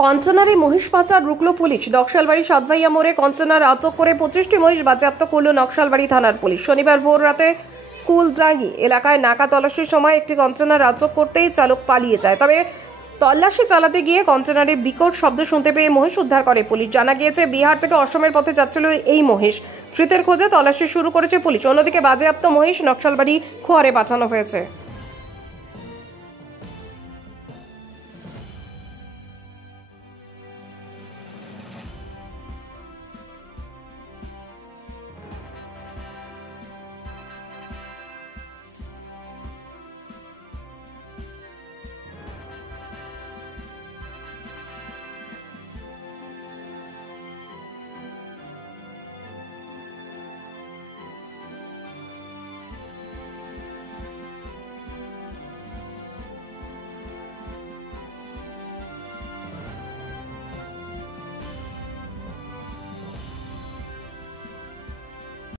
কঞ্চনারে মহিষ পাচার রুখল পুলিশ। নকশালবাড়ি সাতভাইয়া মোড়ে কঞ্চনার আটক করে 25টি মহিষ বাজেয়াপ্ত করল নকশালবাড়ি থানার পুলিশ। শনিবার ভোর রাতে স্কুলডাঙ্গি এলাকায় নাকা তল্লাশির সময় একটি কঞ্চনার আটক করতেই চালক পালিয়ে যায়। তবে তল্লাশি চালাতে গিয়ে কঞ্চনারে বিকট শব্দ শুনতে পেয়ে মহিষ উদ্ধার করে পুলিশ। জানা গিয়েছে বিহার থেকে অসমের পথে যাচ্ছিল এই মহিষ। ধৃতের খোঁজে তল্লাশি শুরু করেছে পুলিশ। অন্যদিকে বাজেয়াপ্ত মহিষ নকশালবাড়ি খোয়ারে পাঠানো হয়েছে।